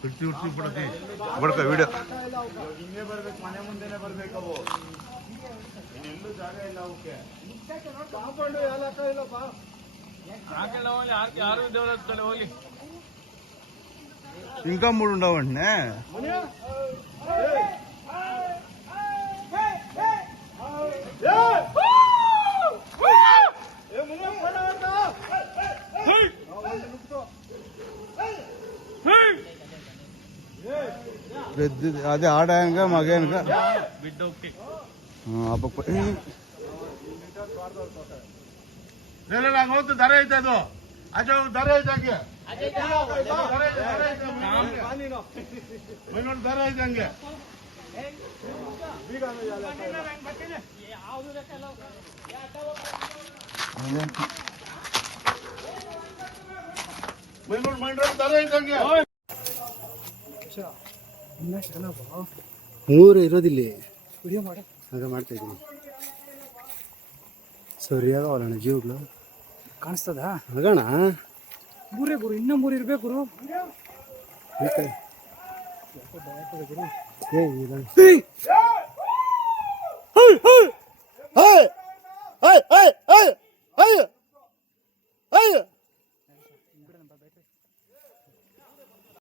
ಕುರ್ಚಿ ಉರ್ಚಿ ಬಿಡತಿ ಬಡ್ಕ ವಿಡಿಯೋ ಹಿಂಗೆ ಬರ್ಬೇಕು, ಮನೆ ಮುಂದೆನೆ ಬರ್ಬೇಕು. ಅವು ಇನ್ನೆಲ್ಲೂ ಜಾಗ ಇಲ್ಲ ಅವಕ್ಕೆ. ಕಾಂಪೌಂಡ್ ಯಾಲಕ್ಕ ಇಲ್ಲಪ್ಪ. ಯಾರು ದೇವರ ಕಡೆ ಹೋಗಿ ఇంకా 3 ఉండవండి. అదే ఆడాక మగనక బిడ్డ ఓకే ಹೋಗ್ತು ದರ ಐತೆ ಅದು ಅಜ ದರ ಐತೆ ಹಂಗೆ ದರ ಐತೆ ಹಂಗೆ ದರ ಐತೆ ಹಂಗೆ 3 ಇರೋದಿಲ್ಲಿ ವಿಡಿಯೋ ಮಾಡ ಹಾಗೆ ಮಾಡ್ತಾ ಇದ್ದೀನಿ. ಸರಿಯಾಗ ಅವಲಣ್ಣ ಜೀವಗಳು ಕಾಣಿಸ್ತದ ಆಗೋಣ. 3 ಗುರು, ಇನ್ನೂ 3 ಇರ್ಬೇಕು ಗುರು. ಏ